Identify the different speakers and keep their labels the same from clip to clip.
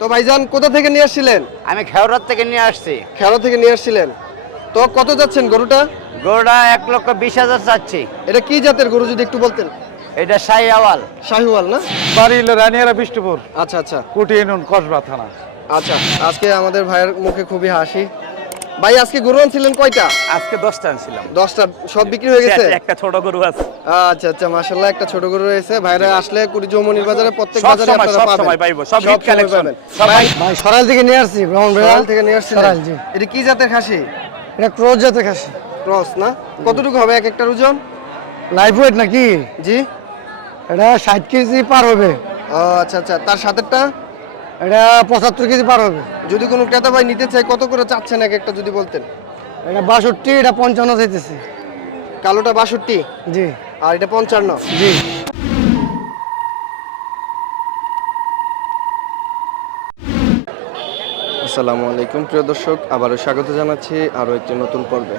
Speaker 1: তো ভাইজান কোথা থেকে নিয়ে আসছিলেন?
Speaker 2: আমি খেওড়ার থেকে নিয়ে আসছি।
Speaker 1: খেওড়া থেকে নিয়ে আসছিলেন। তো কত যাচ্ছেন গরুটা?
Speaker 2: গরুটা এক লক্ষ বিশ হাজার চাচ্ছি।
Speaker 1: এটা কি জাতের গরু যদি একটু বলতেন?
Speaker 2: এটা শাহি আওয়াল
Speaker 1: শাহিওয়াল না?
Speaker 3: বাড়ি হলো রানিয়ারা বিষ্ণুপুর।
Speaker 1: আচ্ছা আচ্ছা।
Speaker 3: কুটি ইউনিয়ন কসবা থানা।
Speaker 1: আচ্ছা আজকে আমাদের ভাইয়ের মুখে খুবই হাসি। ভাই আজকে গরু আনছিলেন কয়টা?
Speaker 4: আজকে দশটা আনছিলাম।
Speaker 1: দশটা সব বিক্রি হয়ে গেছে?
Speaker 4: একটা ছোট গরু আছে।
Speaker 1: আচ্ছা আচ্ছা মাশাল্লাহ একটা ছোট গরু রয়েছে। ভাইরা আসলে কুড়ি চৌমনির বাজারে প্রত্যেক
Speaker 4: সব
Speaker 1: বাজারে
Speaker 4: সময়,
Speaker 1: আপনারা
Speaker 4: সব সময় পাইবো, সব
Speaker 1: পাবেন।
Speaker 4: সবাই-
Speaker 1: ভাই
Speaker 5: সরাইল থেকে নিয়ে আসছি ব্রাহ্মণ
Speaker 1: সরাইল থেকে নিয়ে আসছিলেন
Speaker 5: সরাইল, জি।
Speaker 1: এটা কি জাতের খাসি?
Speaker 5: এটা ক্রোজ জাতের খাসি।
Speaker 1: ক্রস না? কতটুকু হবে এক একটার ওজন?
Speaker 5: লাইফ ওয়েট নাকি?
Speaker 1: জি।
Speaker 5: এটা ষাট কেজি পার হবে।
Speaker 1: ও আচ্ছা আচ্ছা তার সাথেরটা?
Speaker 5: এটা পঁচাত্তর কেজি পার হবে।
Speaker 1: যদি কোনো ক্রেতা ভাই নিতে চায় কত করে চাচ্ছেন এক একটা যদি বলতেন?
Speaker 5: এটা বাষট্টি এটা পঞ্চান্ন চাইতেছি।
Speaker 1: কালোটা বাষট্টি?
Speaker 5: জি।
Speaker 1: আর এটা পঞ্চান্ন?
Speaker 5: জি।
Speaker 1: আসসালামু আলাইকুম প্রিয় দর্শক। আবারও স্বাগত জানাচ্ছি আরও একটি নতুন পর্বে।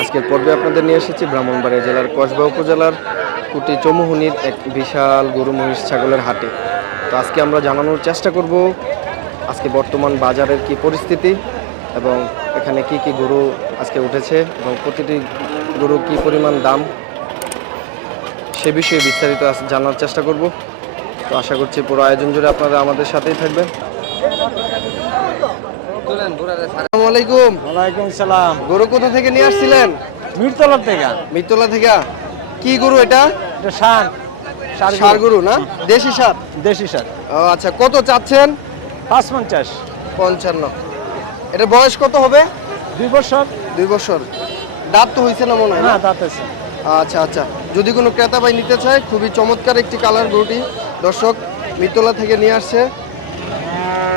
Speaker 1: আজকের পর্বে আপনাদের নিয়ে এসেছি ব্রাহ্মণবাড়িয়া জেলার কসবা উপজেলার কুটি চমুহনির এক বিশাল গরু মহিষ ছাগলের হাটে। তো আজকে আমরা জানানোর চেষ্টা করব আজকে বর্তমান বাজারের কি পরিস্থিতি এবং এখানে কি কি গরু আজকে উঠেছে এবং প্রতিটি গরু কি পরিমাণ দাম সে বিষয়ে বিস্তারিত আজ জানার চেষ্টা করব। তো আশা করছি পুরো আয়োজন জুড়ে আপনারা আমাদের সাথেই থাকবেন। আসসালামু আলাইকুম।
Speaker 3: ওয়ালাইকুম সালাম।
Speaker 1: গরু কোথা থেকে নিয়ে আসছিলেন?
Speaker 3: মিরতলার থেকে।
Speaker 1: মিত্তলা থেকে। কি গরু এটা?
Speaker 3: এটা শান
Speaker 1: সার গরু। না? দেশি সার?
Speaker 3: দেশি সার।
Speaker 1: ও আচ্ছা কত চাচ্ছেন?
Speaker 3: পাঁচ পঞ্চাশ
Speaker 1: পঞ্চান্ন। এটা বয়স কত হবে?
Speaker 3: দুই বছর।
Speaker 1: দুই বছর। দাঁত তো হয়েছে না মনে হয়
Speaker 3: না?
Speaker 1: না?
Speaker 3: আছে।
Speaker 1: আচ্ছা আচ্ছা। যদি কোনো ক্রেতা ভাই নিতে চায় খুবই চমৎকার একটি কালার গরুটি। দর্শক মিতলা থেকে নিয়ে আসছে।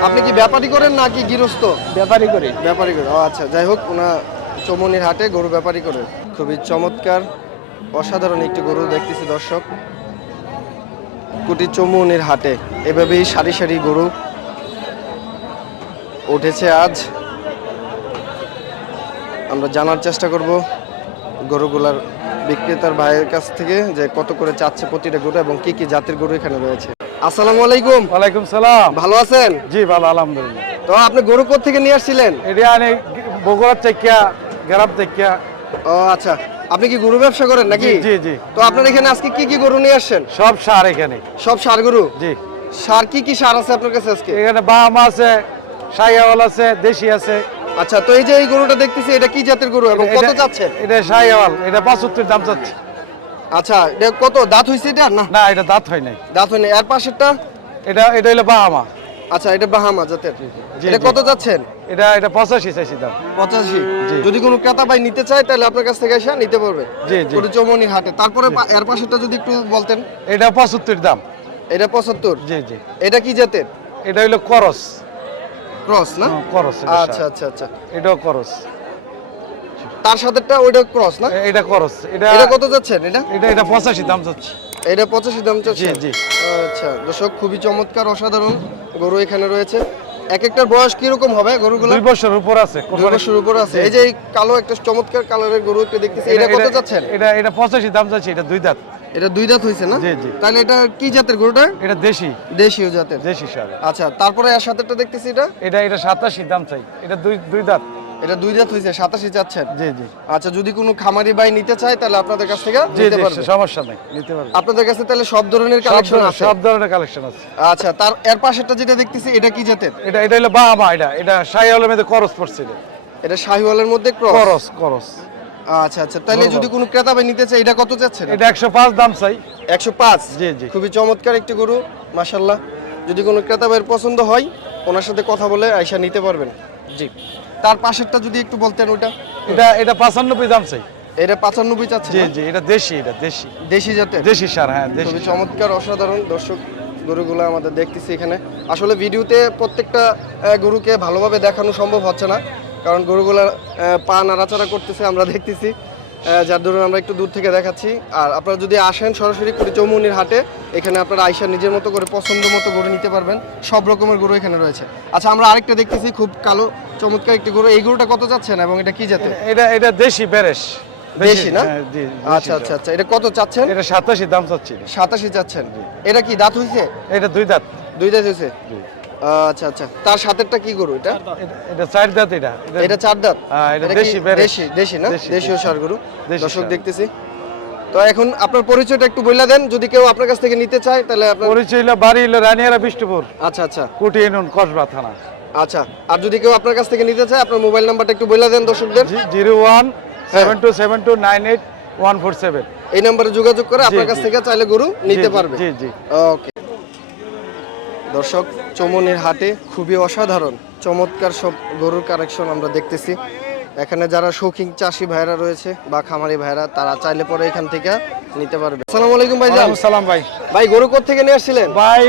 Speaker 1: আপনি কি ব্যাপারী করেন নাকি গৃহস্থ?
Speaker 3: ব্যাপারই করি।
Speaker 1: ব্যাপারী করে। ও আচ্ছা যাই হোক ওনা চমনির হাটে গরু ব্যাপারী করে। খুবই চমৎকার অসাধারণ একটি গরু দেখতেছি দর্শক। কুটি চমুনির হাটে। এভাবেই সারি সারি গরু উঠেছে আজ। আমরা জানার চেষ্টা করব গরুগুলার বিক্রেতার ভাইয়ের কাছ থেকে যে কত করে চাচ্ছে প্রতিটা গরু এবং কি কি জাতের গরু এখানে রয়েছে। আসসালামু আলাইকুম।
Speaker 3: ওয়ালাইকুম সালাম।
Speaker 1: ভালো আছেন?
Speaker 3: জি ভালো আলহামদুলিল্লাহ।
Speaker 1: তো আপনি গরু কোথা থেকে নিয়ে আসছিলেন?
Speaker 3: এটা বগুড়ার থেকে গ্রাম থেকে
Speaker 1: ও আচ্ছা। আপনি কি গরু ব্যবসা করেন নাকি?
Speaker 3: জি, জি।
Speaker 1: তো আপনার এখানে আজকে কি কি গরু নিয়ে আসছেন?
Speaker 3: সব সার এখানে।
Speaker 1: সব সার গরু?
Speaker 3: জি।
Speaker 1: সার কি কি সার আছে আপনার কাছে আজকে?
Speaker 3: এখানে বাহামা আছে শাহিওয়াল আছে দেশি আছে।
Speaker 1: আচ্ছা তো এই যে এই গরুটা দেখতেছি এটা কি জাতের গরু এবং কত
Speaker 3: এটা-
Speaker 1: চাচ্ছেন
Speaker 3: এটা শাহিওয়াল এটা পঁচাত্তর দাম চাচ্ছে
Speaker 1: আচ্ছা এটা কত দাঁত হইছে এটা? না।
Speaker 3: না এটা দাঁত হয় নাই।
Speaker 1: দাঁত হয়নি এর পাশেরটা?
Speaker 3: এটা এটা হলো বাহামা।
Speaker 1: আচ্ছা এটা বাহামা জাতের। এটা কত যাচ্ছেন?
Speaker 3: এটা এটা পঁচাশি চাইছি দাম।
Speaker 1: পঁচাশি। যদি কোনো ক্রেতা ভাই নিতে চায় তাহলে আপনার কাছ থেকে এসে নিতে পারবে।
Speaker 3: জি, জি।
Speaker 1: হাটে। তারপরে এর পাশেরটা যদি একটু বলতেন।
Speaker 3: এটা পঁচাত্তর দাম।
Speaker 1: এটা পঁচাত্তর?
Speaker 3: জি জি।
Speaker 1: এটা কি জাতের?
Speaker 3: এটা হইল করস।
Speaker 1: ক্রস না?
Speaker 3: হ্যাঁ, করস
Speaker 1: আচ্ছা আচ্ছা আচ্ছা।
Speaker 3: এটাও করস।
Speaker 1: তার সাথেটা ওইটা ক্রস না?
Speaker 3: এটা করস। এটা
Speaker 1: এটা কত যাচ্ছেন এটা?
Speaker 3: এটা এটা পঁচাশি দাম যাচ্ছে।
Speaker 1: এটা পঁচাশি দাম চাচ্ছে
Speaker 3: জি, জি।
Speaker 1: আচ্ছা দর্শক খুবই চমৎকার অসাধারণ গরু এখানে রয়েছে। এক একটার বয়স কীরকম হবে গরুগুলো?
Speaker 3: দুই বছর উপর আছে।
Speaker 1: দুই বছর উপর আছে। এই যে কালো একটা চমৎকার কালারের গরু একটা দেখতেছি এটা কত যাচ্ছেন?
Speaker 3: এটা এটা পঁচাশি দাম যাচ্ছে এটা দুই দাঁত।
Speaker 1: এটা দুই দাঁত হয়েছে না। তাহলে এটা কি জাতের গরুটা?
Speaker 3: এটা দেশি।
Speaker 1: দেশীয় জাতের।
Speaker 3: দেশি সার।
Speaker 1: আচ্ছা তারপরে আর সাতেরটা দেখতেছি এটা?
Speaker 3: এটা এটা সাতাশি দাম চাই। এটা দুই দুই দাঁত।
Speaker 1: এটা দুই দাঁত হয়েছে সাতাশি চাচ্ছেন?
Speaker 3: জি জি।
Speaker 1: আচ্ছা যদি কোনো খামারি ভাই নিতে চায় তাহলে আপনাদের কাছ থেকে নিতে পারবে।
Speaker 3: সমস্যা নেই। নিতে পারবে।
Speaker 1: আপনাদের কাছে তাহলে সব ধরনের কালেকশন আছে?
Speaker 3: সব ধরনের কালেকশন আছে।
Speaker 1: আচ্ছা তার এর পাশেরটা যেটা দেখতেছি এটা কি জাতের?
Speaker 3: এটা এটা হলো বাহামা এটা এটা মধ্যে করস পড়ছে এটা।
Speaker 1: শাহিওয়ালের মধ্যে ক্রস
Speaker 3: করস করস।
Speaker 1: আচ্ছা আচ্ছা তাহলে যদি কোনো ক্রেতা ভাই নিতে চায় এটা কত যাচ্ছে
Speaker 3: এটা একশো পাঁচ দাম চাই।
Speaker 1: একশো পাঁচ?
Speaker 3: জি, জি।
Speaker 1: খুবই চমৎকার একটি গরু মাসাল্লাহ যদি কোনো ক্রেতা ভাইয়ের পছন্দ হয় ওনার সাথে কথা বলে আইসা নিতে পারবেন। জি। তার পাশেরটা যদি একটু বলতেন ওটা
Speaker 3: এটা এটা পঁচানব্বই দাম চাই
Speaker 1: এটা পাঁচানব্বই চাচ্ছে
Speaker 3: জি জি এটা দেশি এটা দেশি।
Speaker 1: দেশি জাতের?
Speaker 3: দেশি সার হ্যাঁ দেশি
Speaker 1: খুবই চমৎকার অসাধারণ দর্শক গরুগুলো আমাদের দেখতেছি এখানে। আসলে ভিডিওতে প্রত্যেকটা গরুকে ভালোভাবে দেখানো সম্ভব হচ্ছে না কারণ গরুগুলা পা নাড়াচাড়া করতেছে আমরা দেখতেছি। যার ধরুন আমরা একটু দূর থেকে দেখাচ্ছি। আর আপনারা যদি আসেন সরাসরি করে চৌমুনির হাটে এখানে আপনারা আইসা নিজের মতো করে পছন্দ মতো গরু নিতে পারবেন। সব রকমের গরু এখানে রয়েছে। আচ্ছা আমরা আরেকটা দেখতেছি খুব কালো চমৎকার একটি গরু। এই গরুটা কত চাচ্ছেন এবং এটা কি জাতের?
Speaker 3: এটা এটা দেশি বেরেশ।
Speaker 1: দেশি না?
Speaker 3: হ্যাঁ,
Speaker 1: আচ্ছা আচ্ছা আচ্ছা। এটা কত চাচ্ছেন?
Speaker 3: এটা সাতাশি দাম চাচ্ছি।
Speaker 1: সাতাশি চাচ্ছেন। এটা কি দাঁত হয়েছে
Speaker 3: এটা দুই দাঁত।
Speaker 1: দুই দাঁত হয়েছে আচ্ছা আচ্ছা। তার সাথেরটা কি গরু এটা?
Speaker 3: এটা- চার দাঁত এটা।
Speaker 1: এটা চার দাঁত?
Speaker 3: হ্যাঁ, এটা দেশি
Speaker 1: দেশি দেশি না? দেশীয় সার গরু। দর্শক দেখতেছি। তো এখন আপনার পরিচয়টা একটু দেন। যদি কেউ আপনার কাছ থেকে নিতে চায় তাহলে আপনার
Speaker 3: পরিচয় হলো বাড়ি হলো রানিয়ারা বিষ্ণুপুর।
Speaker 1: আচ্ছা আচ্ছা।
Speaker 3: কুটি ইউনিয়ন কসবা থানা।
Speaker 1: আচ্ছা আর যদি কেউ আপনার কাছ থেকে নিতে চায় আপনার মোবাইল নাম্বারটা একটু বইলা দেন দর্শকদের।
Speaker 3: Zero one seven two seven two nine eight one four seven.
Speaker 1: এই নাম্বারে যোগাযোগ করে আপনার কাছ থেকে চাইলে গরু নিতে পারবে।
Speaker 3: জি, জি।
Speaker 1: ওকে। দর্শক চমনের হাটে খুবই অসাধারণ চমৎকার সব গরুর কালেকশন আমরা দেখতেছি। এখানে যারা শৌখিন চাষি ভাইরা রয়েছে বা খামারি ভাইরা তারা চাইলে পরে এখান থেকে নিতে পারবে। আসসালামু আলাইকুম ভাই
Speaker 3: সালাম ভাই।
Speaker 1: ভাই গরু কোথা থেকে নিয়ে আসছিলেন?
Speaker 3: ভাই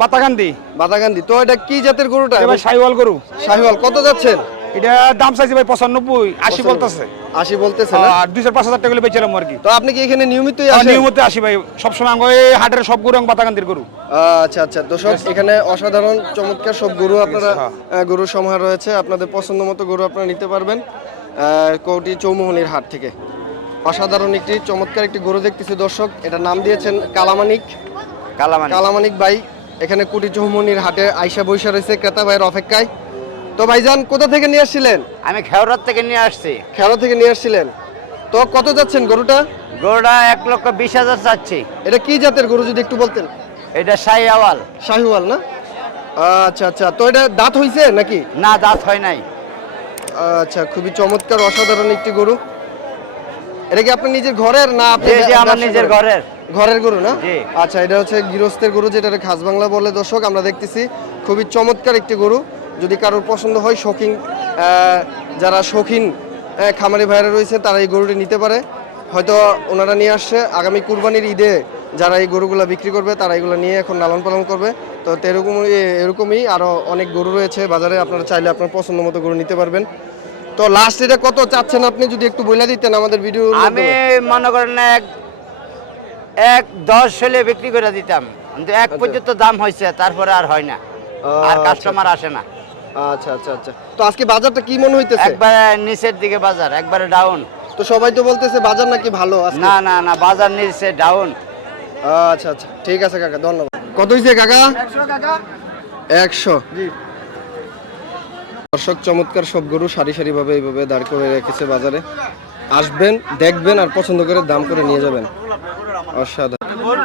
Speaker 3: বাতাকান্দি
Speaker 1: বাতাগান্দি। তো এটা কি জাতের গরুটা?
Speaker 3: ভাই সাইওয়াল গরু।
Speaker 1: শাহিওয়াল কত যাচ্ছেন?
Speaker 3: এটা দাম চাইছে ভাই পঁচানব্বই আশি বলতেছে।
Speaker 1: আশি বলতেছে না?
Speaker 3: আর দুইশো পাঁচ হাজার টাকা বেচালাম আর কি।
Speaker 1: তো আপনি কি এখানে নিয়মিতই
Speaker 3: আর
Speaker 1: আসেন?
Speaker 3: নিয়মিত আসি ভাই। সবসময় আঙ্গ এই হাটের সব গরু বাতাকান্দির গরু।
Speaker 1: আচ্ছা আচ্ছা। দর্শক এখানে অসাধারণ চমৎকার সব গরু আপনারা
Speaker 3: হ্যাঁ।
Speaker 1: গরুর সমাহার রয়েছে। আপনাদের পছন্দ মতো গরু আপনারা নিতে পারবেন আহ, কৌটি চৌমোহনির হাট থেকে। অসাধারণ একটি চমৎকার একটি গরু দেখতেছি দর্শক। এটা নাম দিয়েছেন কালামানিক।
Speaker 2: কালামানি
Speaker 1: কালামানিক ভাই এখানে কুটি চৌমোহনির হাটে আইসা বৈশা রয়েছে। ক্রেতা ভাইয়ের অপেক্ষায়। তো ভাইজান কোথা থেকে নিয়ে আসছিলেন?
Speaker 2: আমি খেওরাত থেকে নিয়ে আসছি।
Speaker 1: খেলা থেকে নিয়ে আসছিলেন। তো কত যাচ্ছেন গরুটা?
Speaker 2: গরুটা এক লক্ষ বিশ হাজার চাচ্ছি।
Speaker 1: এটা কি জাতের গরু যদি একটু বলতেন?
Speaker 2: এটা শাহি আওয়াল
Speaker 1: শাহিওয়াল না? আচ্ছা আচ্ছা। তো এটা দাঁত হইছে নাকি?
Speaker 2: না দাঁত হয় নাই।
Speaker 1: আচ্ছা খুবই চমৎকার অসাধারণ একটি গরু। এটা কি আপনার নিজের ঘরের না আপনি
Speaker 2: আমার নিজের ঘরের।
Speaker 1: ঘরের গরু না? আচ্ছা এটা হচ্ছে গৃহস্থের গরু যেটা খাস বাংলা বলে। দর্শক আমরা দেখতেছি খুবই চমৎকার একটি গরু। যদি কারোর পছন্দ হয় শৌখিন যারা শৌখিন খামারি ভাইরা রয়েছে তারা এই গরুটি নিতে পারে। হয়তো ওনারা নিয়ে আসছে আগামী কুরবানির ঈদে যারা এই গরুগুলো বিক্রি করবে তারা এগুলো নিয়ে এখন লালন পালন করবে। তো এরকম এরকমই আরও অনেক গরু রয়েছে বাজারে আপনারা চাইলে আপনার পছন্দ মতো গরু নিতে পারবেন। তো লাস্ট এটা কত চাচ্ছেন আপনি যদি একটু বলে দিতেন আমাদের ভিডিও
Speaker 2: আমি মনে করেন এক এক দশ হলে বিক্রি করে দিতাম। কিন্তু এক পর্যন্ত দাম হয়েছে তারপরে আর হয় না। আর
Speaker 1: আচ্ছা।
Speaker 2: কাস্টমার আসে না।
Speaker 1: আচ্ছা আচ্ছা আচ্ছা। তো আজকে বাজারটা কি মনে হইতেছে?
Speaker 2: একবারে নিচের দিকে বাজার একবারে ডাউন
Speaker 1: তো সবাই তো বলতেছে বাজার নাকি ভালো আজকে?
Speaker 2: না না না বাজার নিচে ডাউন
Speaker 1: আচ্ছা আচ্ছা। ঠিক আছে কাকা ধন্যবাদ। কত হয়েছে কাকা? একশো দর্শক চমৎকার সব গরু সারি সারি ভাবে এইভাবে দাঁড় করে রেখেছে বাজারে। আসবেন দেখবেন আর পছন্দ করে দাম করে নিয়ে যাবেন। অসাধারণ।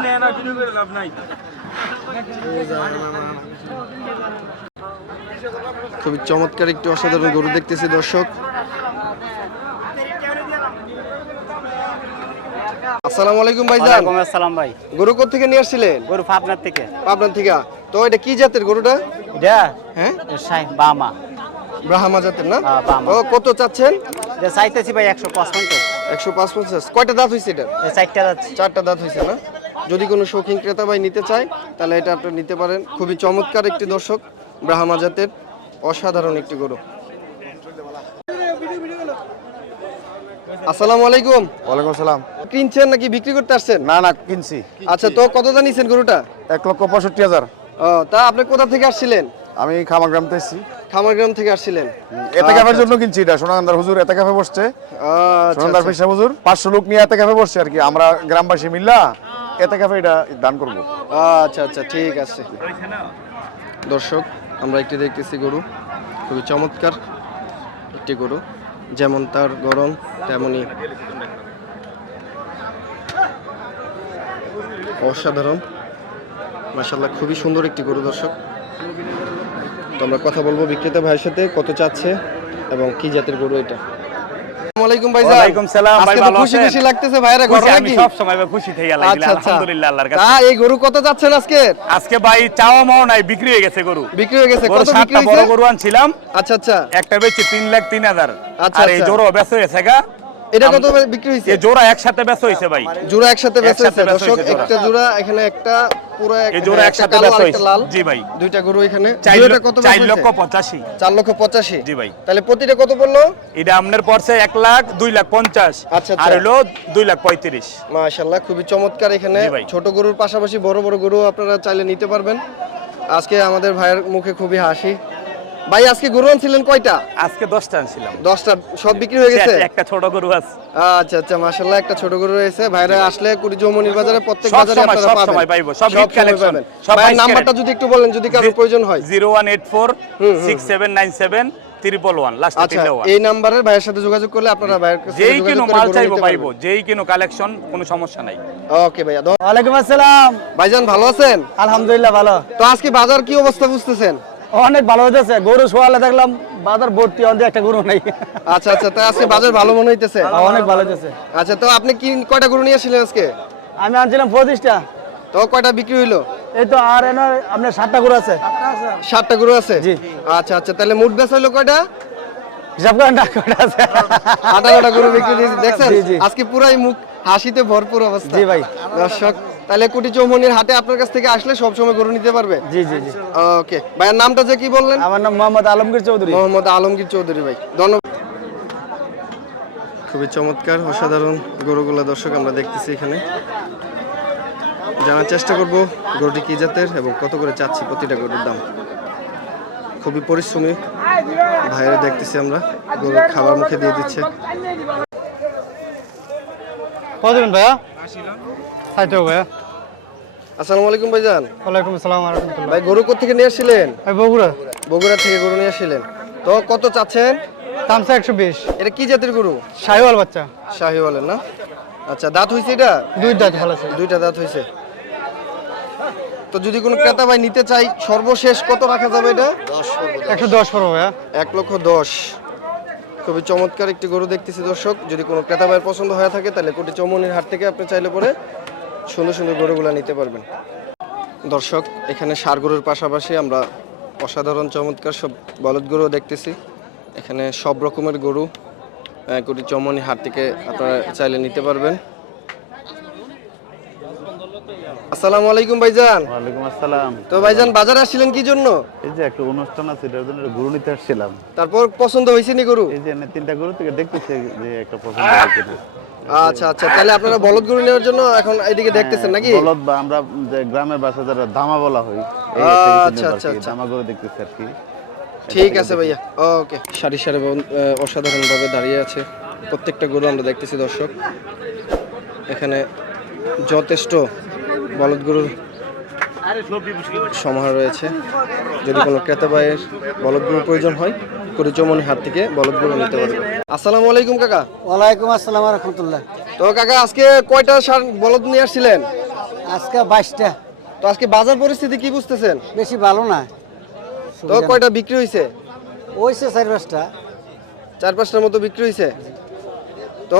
Speaker 1: খুবই চমৎকার একটি অসাধারণ গরু দেখতেছি দর্শক। আসসালামু আলাইকুম ভাইজান।
Speaker 2: ওয়ালাইকুম আসসালাম ভাই।
Speaker 1: গরু কোথা থেকে নিয়ে আসছিলেন?
Speaker 2: গরু পাবনার থেকে।
Speaker 1: পাবনার থেকে। তো এটা কি জাতের গরুটা?
Speaker 2: এটা
Speaker 1: হ্যাঁ?
Speaker 2: শাহি বামা
Speaker 1: ব্রাহ্মা জাতের না?
Speaker 2: হ্যাঁ,
Speaker 1: ও কত চাচ্ছেন?
Speaker 2: এটা চাইতেছি ভাই একশো পঁচপঞ্চাশ
Speaker 1: একশো পাঁচ পঞ্চাশ কয়টা দাঁত হয়েছে এটা
Speaker 2: চারটা যাচ্ছে
Speaker 1: চারটা দাঁত হয়েছে না? যদি কোনো শৌখিন ক্রেতা ভাই নিতে চায় তাহলে এটা আপনি নিতে পারেন। খুবই চমৎকার একটি দর্শক ব্রাহ্মা জাতের। অসাধারণ একটি গরু। আসসালামু আলাইকুম।
Speaker 3: ওয়ালাইকুম সালাম
Speaker 1: কিনছেন নাকি বিক্রি করতে আসছেন?
Speaker 3: না না কিনছি।
Speaker 1: আচ্ছা তো কত জানিয়েছেন গরুটা?
Speaker 3: এক লক্ষ পঁয়ষট্টি হাজার।
Speaker 1: ও তা আপনি কোথা থেকে আসছিলেন?
Speaker 3: আমি খামাগ্রাম থেকে
Speaker 1: খামারগ্রাম থেকে আসছিলেন?
Speaker 3: জন্য কিনছি এটা। সোনাগান্দার হুজুর এতে ক্যাফে বসছে।
Speaker 1: আচ্ছা, আচ্ছা।
Speaker 3: পেশা হুজুর। পাঁচশো লোক নিয়ে এতে ক্যাফে বসছে আর কি। আমরা গ্রামবাসী মিল্লা এতে ক্যাফে এটা দান করব।
Speaker 1: আচ্ছা আচ্ছা ঠিক আছে। দর্শক আমরা একটি দেখতেছি গরু। খুবই চমৎকার একটি গরু। যেমন তার গরম তেমনই অসাধারণ। মাসাল্লাহ খুবই সুন্দর একটি গরু দর্শক। তো আমরা কথা বলব বিক্রেতা ভাইয়ের সাথে, কত চাচ্ছে এবং কি জাতের গরু এটা? আসসালামু আলাইকুম
Speaker 4: ওয়ালাইকুম সালাম, ভাই
Speaker 1: আজকে তো
Speaker 4: ভালো
Speaker 1: খুশি খুশি লাগতেছে ভাইরা
Speaker 4: খুশি, আমি সব সময় খুশি থাকি আল্লাহ
Speaker 1: আচ্ছা
Speaker 4: আলহামদুলিল্লাহ আল্লাহর কাছে।
Speaker 1: এই গরু কত যাচ্ছেন আজকে?
Speaker 4: আজকে ভাই চাওয়া মাও নাই বিক্রি হয়ে গেছে গরু।
Speaker 1: বিক্রি হয়ে গেছে। কত বিক্রি
Speaker 4: হয়েছে? বড় গরু আনছিলাম।
Speaker 1: আচ্ছা আচ্ছা।
Speaker 4: একটা বেচে তিন লাখ তিন হাজার।
Speaker 1: আচ্ছা,
Speaker 4: আর এই
Speaker 1: আচ্ছা।
Speaker 4: বেচে ব্যস্ত হয়েছে গা।
Speaker 1: এটা কত বিক্রি
Speaker 4: এই জোড়া একসাথে হয়েছে ভাই।
Speaker 1: জোড়া একসাথে বেচা
Speaker 4: বেচা
Speaker 1: দর্শক একটা জোড়া এখানে একটা পুরো
Speaker 4: এই জোড়া
Speaker 1: হ্যাঁ,
Speaker 4: একসাথে বেচা
Speaker 1: আর লাল
Speaker 4: জি ভাই।
Speaker 1: দুইটা গরু এখানে। কত
Speaker 4: চার
Speaker 1: বেচা
Speaker 4: লক্ষ
Speaker 1: হয়েছে?
Speaker 4: পঁচাশি।
Speaker 1: চার লক্ষ পঁচাশি।
Speaker 4: জি ভাই।
Speaker 1: তাহলে প্রতিটা কত পড়ল?
Speaker 4: এটা আপনার পড়ছে এক লাখ দুই লাখ পঞ্চাশ।
Speaker 1: আচ্ছা, আচ্ছা।
Speaker 4: আর হলো দুই লাখ পঁয়ত্রিশ।
Speaker 1: মাশাল্লাহ খুবই চমৎকার এখানে। ছোট গরুর পাশাপাশি বড় বড় গরু আপনারা চাইলে নিতে পারবেন। আজকে আমাদের ভাইয়ের মুখে খুবই হাসি। ভাই আজকে গরু আনছিলেন কয়টা?
Speaker 4: আজকে দশটা আনছিলাম।
Speaker 1: দশটা সব বিক্রি হয়ে গেছে?
Speaker 4: একটা ছোট গরু আছে।
Speaker 1: আচ্ছা আচ্ছা মাশাল্লাহ একটা ছোট গরু রয়েছে। ভাইরা আসলে কুড়ি চৌমনির বাজারে প্রত্যেক বাজারে আপনারা
Speaker 4: সব সময় পাইবো, সব collection, সব
Speaker 1: ভাইয়ের নাম্বারটা যদি একটু বলেন যদি কারও প্রয়োজন হয়।
Speaker 4: Zero one eight four six seven nine seven triple one last
Speaker 1: আচ্ছা এই নাম্বারের ভাইয়ের সাথে যোগাযোগ করলে আপনারা ভাইয়ের কাছে
Speaker 4: যেই
Speaker 1: যোগাযোগ
Speaker 4: কিনো মাল চাইব পাইবো যেই কিনো কালেকশন কোনো সমস্যা নাই।
Speaker 1: ওকে ভাইয়া ধন্যবাদ।
Speaker 5: ওয়ালাইকুম আসসালাম।
Speaker 1: ভাইজান ভালো আছেন?
Speaker 5: আলহামদুলিল্লাহ ভালো।
Speaker 1: তো আজকে বাজার কি অবস্থা বুঝতেছেন?
Speaker 5: অনেক ভালো হইতেছে। গরু শোয়ালে দেখলাম বাজার ভর্তি অন্তে একটা গরু নাই।
Speaker 1: আচ্ছা আচ্ছা তাই আজকে বাজার ভালো মনে হইতেছে?
Speaker 5: অনেক ভালো হইতেছে।
Speaker 1: আচ্ছা তো আপনি কি কয়টা গরু নিয়ে আসছিলেন আজকে?
Speaker 5: আমি আনছিলাম পঁচিশটা।
Speaker 1: তো কয়টা বিক্রি হইল?
Speaker 5: এই তো আর এনে আপনার সাতটা গরু আছে।
Speaker 1: ষাটটা গরু আছে?
Speaker 5: জি।
Speaker 1: আচ্ছা আচ্ছা তাহলে মুঠ বেচা হইল কয়টা?
Speaker 5: হিসাব করেন না কয়টা আছে।
Speaker 1: আঠারোটা গরু বিক্রি দিয়েছি দেখছেন। আজকে পুরাই মুখ হাসিতে ভরপুর অবস্থা।
Speaker 5: জি ভাই।
Speaker 1: দর্শক তাহলে কুটি চৌমনির হাটে আপনার কাছ থেকে আসলে সবসময় গরু নিতে পারবে?
Speaker 5: জি জি জি।
Speaker 1: ওকে ভাইয়ের নামটা যে কি বললেন?
Speaker 5: আমার নাম মোহাম্মদ আলমগীর চৌধুরী।
Speaker 1: মোহাম্মদ আলমগীর চৌধুরী ভাই। ধন্যবাদ। খুবই চমৎকার অসাধারণ গরুগুলা দর্শক আমরা দেখতেছি এখানে। জানার চেষ্টা করব গরুটি কি জাতের এবং কত করে চাচ্ছি প্রতিটা গরুর দাম। খুবই পরিশ্রমী ভাইয়েরা দেখতেছি আমরা গরুর খাবার মুখে দিয়ে দিচ্ছে।
Speaker 5: কত দিন ভাইয়া? খাইতে হবে ভাইয়া
Speaker 1: আসসালামু আলাইকুম ভাইজান।
Speaker 5: ওয়ালাইকুম আসসালাম রহমতুল্লাহ।
Speaker 1: ভাই গরু কোথেকে নিয়ে আসছিলেন?
Speaker 5: ভাই বগুড়া।
Speaker 1: বগুড়া থেকে গরু নিয়ে আসছিলেন। তো কত চাচ্ছেন?
Speaker 5: তামসা একশো বিশ।
Speaker 1: এটা কি জাতের গরু?
Speaker 5: সাইওয়াল বাচ্চা।
Speaker 1: শাহি বলেন না? আচ্ছা দাঁত হয়েছে এটা?
Speaker 5: দুই দাঁত ভালো আছে।
Speaker 1: দুইটা দাঁত হয়েছে তো যদি কোনো ক্রেতা ভাই নিতে চাই সর্বশেষ কত রাখা যাবে এটা?
Speaker 5: একশো দশ পড়ব ভাইয়া
Speaker 1: এক লক্ষ দশ। খুবই চমৎকার একটি গরু দেখতেছি দর্শক। যদি কোনো ক্রেতা ভাইয়ের পছন্দ হয়ে থাকে তাহলে কোটি চৌমনির হাট থেকে আপনি চাইলে পরে সুন্দর সুন্দর গরুগুলা নিতে পারবেন। দর্শক এখানে সার গরুর পাশাপাশি আমরা অসাধারণ চমৎকার সব বলদ গরু দেখতেছি। এখানে সব রকমের গরু কোটি চৌমনি হাট থেকে আপনারা চাইলে নিতে পারবেন। আসসালামু আলাইকুম ভাইজান।
Speaker 6: ওয়ালাইকুম আসসালাম।
Speaker 1: তো ভাইজান বাজারে আসছিলেন কি জন্য?
Speaker 6: এই যে একটা অনুষ্ঠান আছে এটার জন্য গরু নিতে আসছিলাম।
Speaker 1: তারপর পছন্দ হয়েছে নি গরু?
Speaker 6: এই যে তিনটা গরু থেকে দেখতেছি যে একটা পছন্দ হয়েছে।
Speaker 1: আচ্ছা আচ্ছা। তাহলে আপনারা বলদ গরু নেওয়ার জন্য এখন এইদিকে দেখতেছেন নাকি?
Speaker 6: বলদ বা আমরা যে গ্রামের বাসা যারা দামা বলা হয়
Speaker 1: আচ্ছা, আচ্ছা, আচ্ছা, আচ্ছা।
Speaker 6: দামা গরু দেখতেছি আর কি।
Speaker 1: ঠিক আছে ভাইয়া। ওকে। সারি সারি অসাধারণ ভাবে দাঁড়িয়ে আছে। প্রত্যেকটা গরু আমরা দেখতেছি দর্শক। এখানে যথেষ্ট বলদ গরুর সমাহার রয়েছে। যদি কোনো ক্রেতা ভাইয়ের বলদ গরুর প্রয়োজন হয় করে পরিচমনি হাত থেকে বলদ গরু নিতে পারবে। আসসালামু আলাইকুম কাকা।
Speaker 5: ওয়ালাইকুম আসসালাম রহমতুল্লাহ।
Speaker 1: তো কাকা আজকে কয়টা সার বলদ নিয়ে আসছিলেন?
Speaker 5: আজকে বাইশটা।
Speaker 1: তো আজকে বাজার পরিস্থিতি কি বুঝতেছেন?
Speaker 5: বেশি ভালো না।
Speaker 1: তো কয়টা বিক্রি হয়েছে
Speaker 5: ওইছে চার পাঁচটা।
Speaker 1: চার পাঁচটার মতো বিক্রি হয়েছে তো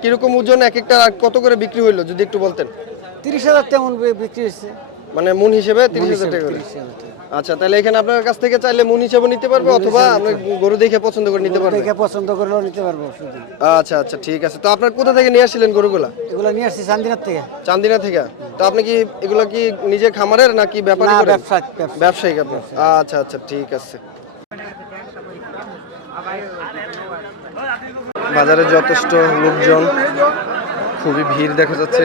Speaker 1: কীরকম ওজন এক একটা কত করে বিক্রি হইল যদি একটু বলতেন?
Speaker 5: তিরিশ হাজার তেমন বিক্রি হয়েছে
Speaker 1: মানে মন হিসেবে তিরিশ হাজার টাকা। আচ্ছা তাহলে এখানে আপনার কাছ থেকে চাইলে মন হিসেবে নিতে পারবে অথবা আপনি গরু দেখে পছন্দ করে নিতে পারবে
Speaker 5: দেখে পছন্দ করলেও নিতে পারব
Speaker 1: আচ্ছা আচ্ছা ঠিক আছে। তো আপনার কোথা থেকে নিয়ে আসছিলেন গরুগুলা?
Speaker 5: এগুলো নিয়ে আসছি চান্দিনার থেকে।
Speaker 1: চান্দিনা থেকে। তো আপনি কি এগুলো কি নিজে খামারের নাকি ব্যাপারী
Speaker 5: না
Speaker 1: করেন?
Speaker 5: ব্যবসা ব্যবসা
Speaker 1: ব্যবসায়িক আপনার। আচ্ছা আচ্ছা ঠিক আছে। বাজারে যথেষ্ট লোকজন। খুবই ভিড় দেখা যাচ্ছে।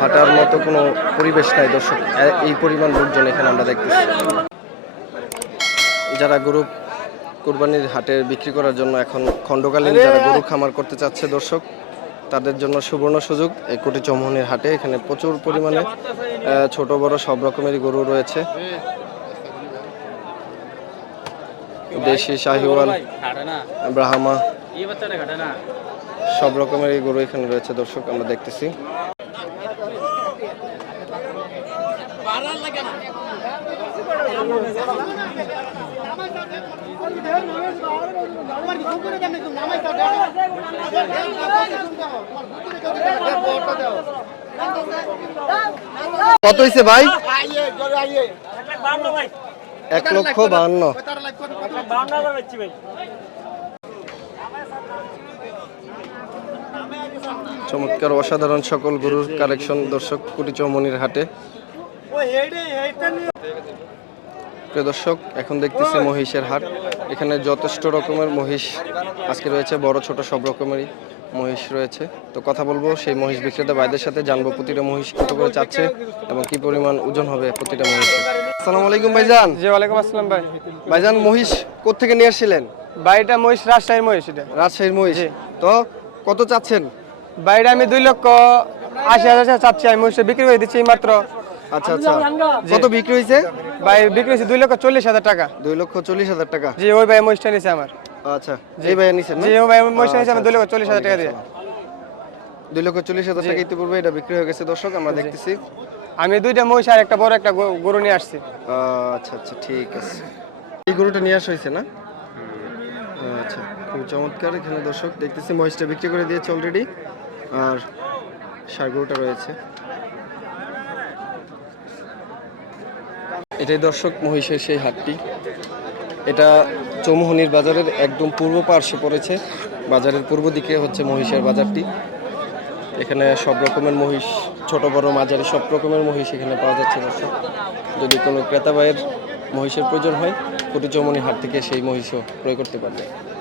Speaker 1: হাঁটার মতো কোনো পরিবেশ নাই দর্শক এই পরিমাণ লোকজন এখানে আমরা দেখতেছি। যারা গরু কুরবানির হাটে বিক্রি করার জন্য এখন খণ্ডকালীন যারা গরু খামার করতে চাচ্ছে দর্শক, তাদের জন্য সুবর্ণ সুযোগ। এই কোটি চৌমুহনির হাটে এখানে প্রচুর পরিমাণে ছোট, বড় সব রকমেরই গরু রয়েছে। দেশি শাহিওয়াল, ব্রাহ্মা সব রকমের এই গরু এখানে রয়েছে, দর্শক, আমরা দেখতেছি। কত হয়েছে ভাই? এক লক্ষ বাহান্ন। চমৎকার অসাধারণ সকল গরুর কালেকশন দর্শক কুটি চৌমনির হাটে। প্রিয় দর্শক এখন দেখতেছি মহিষের হাট। এখানে যথেষ্ট রকমের মহিষ আজকে রয়েছে বড় ছোট সব রকমেরই মহিষ রয়েছে। তো কথা বলব সেই মহিষ বিক্রেতা ভাইদের সাথে জানব প্রতিটা মহিষ কত করে চাচ্ছে এবং কি পরিমাণ ওজন হবে প্রতিটা মহিষ আসসালামু আলাইকুম ভাইজান।
Speaker 5: জি ওয়ালাইকুম আসসালাম ভাই।
Speaker 1: ভাইজান মহিষ কোত্থেকে নিয়ে আসছিলেন?
Speaker 5: বাড়িটা মহিষ রাজশাহীর মহিষ এটা।
Speaker 1: রাজশাহীর মহিষ। তো কত চাচ্ছেন?
Speaker 5: বাড়িটা আমি দুই লক্ষ আশি হাজার চাচ্ছি আমি মহিষটা বিক্রি করে দিচ্ছি মাত্র
Speaker 1: আচ্ছা আচ্ছা। কত বিক্রি হয়েছে?
Speaker 5: ভাই বিক্রি হয়েছে দুই লক্ষ চল্লিশ হাজার টাকা।
Speaker 1: দুই লক্ষ চল্লিশ হাজার টাকা।
Speaker 5: জি ওই ভাই মহিষটা নিয়েছে আমার।
Speaker 1: আচ্ছা নিছেন
Speaker 5: জি ওই ভাই মহিষটা নিয়েছে আমার দুই লক্ষ চল্লিশ হাজার টাকা দিয়ে
Speaker 1: দুই লক্ষ চল্লিশ হাজার টাকা ইতিপূর্বে এটা বিক্রি হয়ে গেছে দর্শক আমরা দেখতেছি।
Speaker 5: আমি দুইটা মহিষ আর একটা বড় একটা গরু নিয়ে আসছি।
Speaker 1: আচ্ছা আচ্ছা ঠিক আছে। এই গরুটা নিয়ে আসা হয়েছে না? আচ্ছা খুব চমৎকার এখানে দর্শক দেখতেছি মহিষটা বিক্রি করে দিয়েছে অলরেডি আর ষাড় রয়েছে। এটাই দর্শক মহিষের সেই হাটটি। এটা চৌমোহনির বাজারের একদম পূর্ব পার্শ্বে পড়েছে। বাজারের পূর্ব দিকে হচ্ছে মহিষের বাজারটি। এখানে সব রকমের মহিষ, ছোট, বড়, মাঝারি সব রকমের মহিষ এখানে পাওয়া যাচ্ছে দর্শক। যদি কোনো ক্রেতা ভাইয়ের মহিষের প্রয়োজন হয়, কুটি চৌমনি হাট থেকে সেই মহিষও ক্রয় করতে পারবে।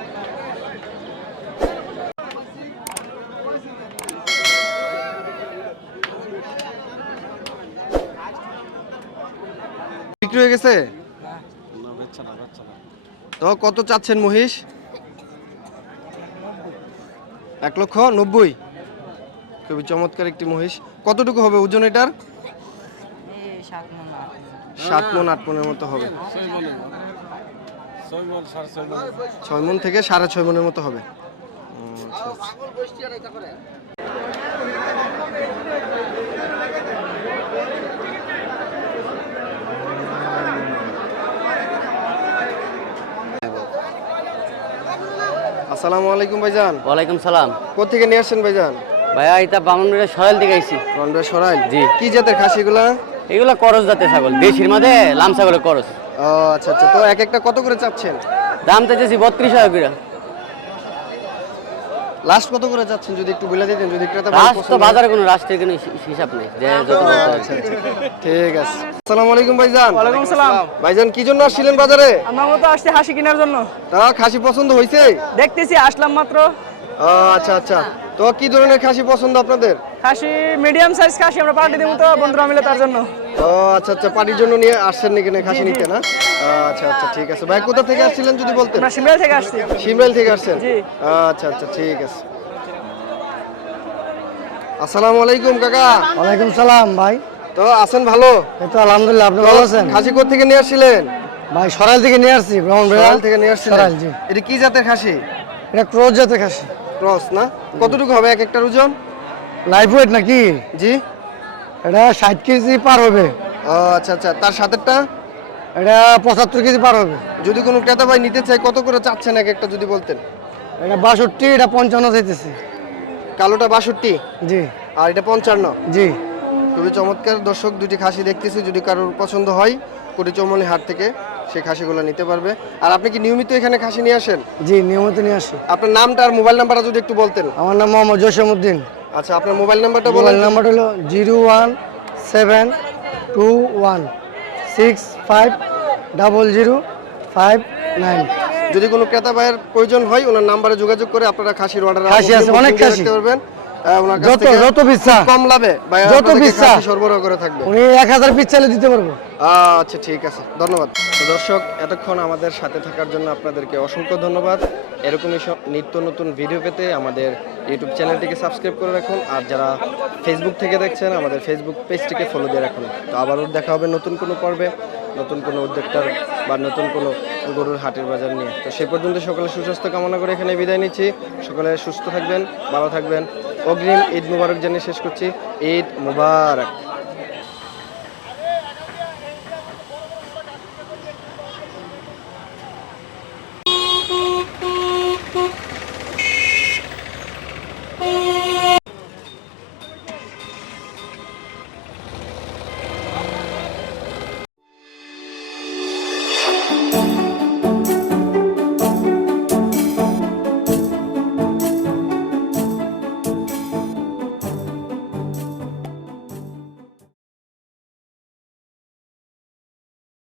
Speaker 1: বিক্রি হয়ে গেছে? তো কত চাচ্ছেন মহিষ? এক লক্ষ নব্বই। খুবই চমৎকার একটি মহিষ। কতটুকু হবে ওজন এটার? সাত মন আট মনের মতো হবে। ছয় মন থেকে সাড়ে ছয় মনের মতো হবে। আচ্ছা, আসসালামু আলাইকুম ভাইজান।
Speaker 2: ওয়ালাইকুম সালাম।
Speaker 1: কোথেকে নিয়ে আসছেন ভাইজান?
Speaker 2: ভাইয়া এটা বামনবাড়িয়া সরাইল থেকে আইছি।
Speaker 1: রন্ডা সরাইল?
Speaker 2: জি।
Speaker 1: কি জাতের খাসিগুলা
Speaker 2: এগুলা? করস জাতের ছাগল দেশির মাঝে লাম ছাগলের করস।
Speaker 1: ও আচ্ছা আচ্ছা। তো এক একটা কত করে চাচ্ছেন?
Speaker 2: দাম চাইতেছি বত্রিশ হাজার করে।
Speaker 1: লাস্ট কত করে চাচ্ছেন যদি একটু বলে দিতেন যদি ক্রেতা
Speaker 2: রাস তো বাজারে কোনো রাষ্ট্রের কোনো হিসাব নেই যে যত বলতে হবে।
Speaker 1: আচ্ছা আচ্ছা ঠিক আছে। আসসালামু আলাইকুম ভাইজান।
Speaker 5: সালাম
Speaker 1: ভাইজান কি জন্য আসছিলেন বাজারে?
Speaker 5: আমরা মতো আসছি হাসি কেনার জন্য।
Speaker 1: তা খাসি পছন্দ হয়েছে
Speaker 5: দেখতেছি আসলাম মাত্র।
Speaker 1: ও, আচ্ছা আচ্ছা। তো কি ধরনের খাসি পছন্দ আপনাদের?
Speaker 5: খাসি মিডিয়াম সাইজ খাসি আমরা পার্টি দিব তো বন্ধুরা মিলে তার জন্য।
Speaker 1: ও আচ্ছা আচ্ছা পার্টির জন্য নিয়ে আসছেন নাকি না? খাসি নিতে না? আচ্ছা আচ্ছা ঠিক আছে। ভাই কোথা থেকে আসছিলেন যদি বলতেন?
Speaker 5: আমরা থেকে আসছি।
Speaker 1: সিমরাইল থেকে আসছেন? আচ্ছা আচ্ছা ঠিক আছে। আসসালামু আলাইকুম কাকা।
Speaker 5: ওয়ালাইকুম সালাম ভাই।
Speaker 1: তো আছেন ভালো?
Speaker 5: এই তো আলহামদুলিল্লাহ আপনি ভালো আছেন?
Speaker 1: খাসি কোথা থেকে নিয়ে আসছিলেন?
Speaker 5: ভাই সরাইল থেকে নিয়ে আসছি
Speaker 1: থেকে নিয়ে আসছিলেন?
Speaker 5: সরাইল, জি।
Speaker 1: এটা কি জাতের খাসি?
Speaker 5: এটা ক্রোজ জাতের খাসি।
Speaker 1: ক্রস না? কতটুকু হবে এক একটার ওজন?
Speaker 5: লাইফ ওয়েট নাকি?
Speaker 1: জি।
Speaker 5: এটা ষাট কেজি পার হবে।
Speaker 1: ও আচ্ছা আচ্ছা। তার সাথেরটা?
Speaker 5: এটা পঁচাত্তর কেজি পার হবে।
Speaker 1: যদি কোনো ক্রেতা ভাই নিতে চায় কত করে চাচ্ছেন এক একটা যদি বলতেন?
Speaker 5: এটা বাষট্টি এটা পঞ্চান্ন চাইতেছি।
Speaker 1: কালোটা বাষট্টি?
Speaker 5: জি।
Speaker 1: আর এটা পঞ্চান্ন?
Speaker 5: জি।
Speaker 1: খুবই চমৎকার। দর্শক দুটি খাসি দেখতেছি যদি কারোর পছন্দ হয় কোটি চৌমনি হাট থেকে সেই খাসিগুলো নিতে পারবে। আর আপনি কি নিয়মিত এখানে খাসি নিয়ে আসেন?
Speaker 5: জি নিয়মিত নিয়ে আসি।
Speaker 1: আপনার নামটা আর মোবাইল নাম্বারটা যদি একটু বলতেন।
Speaker 5: আমার নাম মোহাম্মদ জসিমউদ্দিন।
Speaker 1: আচ্ছা আপনার মোবাইল নাম্বারটা বলেন
Speaker 5: মোবাইল নাম্বার হলো zero one seven two one six five double zero five nine.
Speaker 1: যদি কোনো ক্রেতা ভাইয়ের প্রয়োজন হয় ওনার নাম্বারে যোগাযোগ করে আপনারা খাসির অর্ডার
Speaker 5: খাসি আছে, অনেক খাসি।
Speaker 1: পারবেন। ওনার কাছ
Speaker 5: যত যত পিচ্ছা
Speaker 1: কম লাভে ভাই
Speaker 5: যত পিচ্ছা।
Speaker 1: সরবরাহ করে থাকবে।
Speaker 5: উনি এক হাজার পিস চাইলে দিতে পারব।
Speaker 1: আচ্ছা ঠিক আছে। ধন্যবাদ। দর্শক এতক্ষণ আমাদের সাথে থাকার জন্য আপনাদেরকে অসংখ্য ধন্যবাদ। এরকমই সব নিত্য নতুন ভিডিও পেতে আমাদের ইউটিউব চ্যানেলটিকে সাবস্ক্রাইব করে রাখুন। আর যারা ফেসবুক থেকে দেখছেন, আমাদের ফেসবুক পেজটিকে ফলো দিয়ে রাখুন। তো আবারও দেখা হবে নতুন কোনো পর্বে, নতুন কোনো উদ্যোক্তার বা নতুন কোনো গরুর হাটের বাজার নিয়ে। তো সে পর্যন্ত সকলে সুস্বাস্থ্য কামনা করে এখানে বিদায় নিচ্ছি। সকলে সুস্থ থাকবেন, ভালো থাকবেন। অগ্রিম ঈদ মুবারক জানিয়ে শেষ করছি। ঈদ মুবারক।